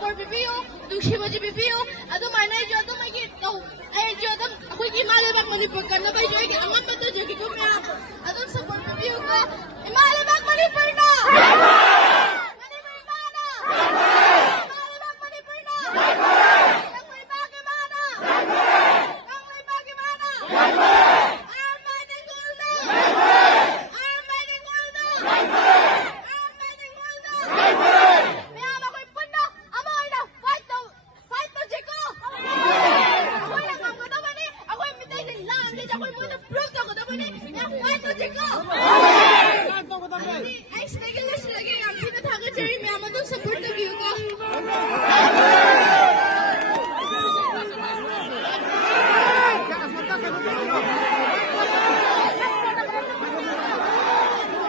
support bibiyo, nungshima ji bibiyo, adu manay jo adu magi to, ay jo adu ako ki malibak malipag ka na ba jo ki angam na to jo ki kumya, adu support bibiyo ko, malibak malipag na! Malipag na! Malibak malipag na! Ang malibak imana! Ang malibak imana! Ang mighty golden! Ang mighty golden! Ang mighty golden! Mayama ko'y puno! Amo ay na! Fight to Jiko! Ako lang ang kuda ba ni? Ako ay mitay din lang! Hindi ako'y muna proof to kuda ba ni? Fight to Jiko! Ay, sige. Ang pinathagan siya rin mayama doon sa Puerto View ko.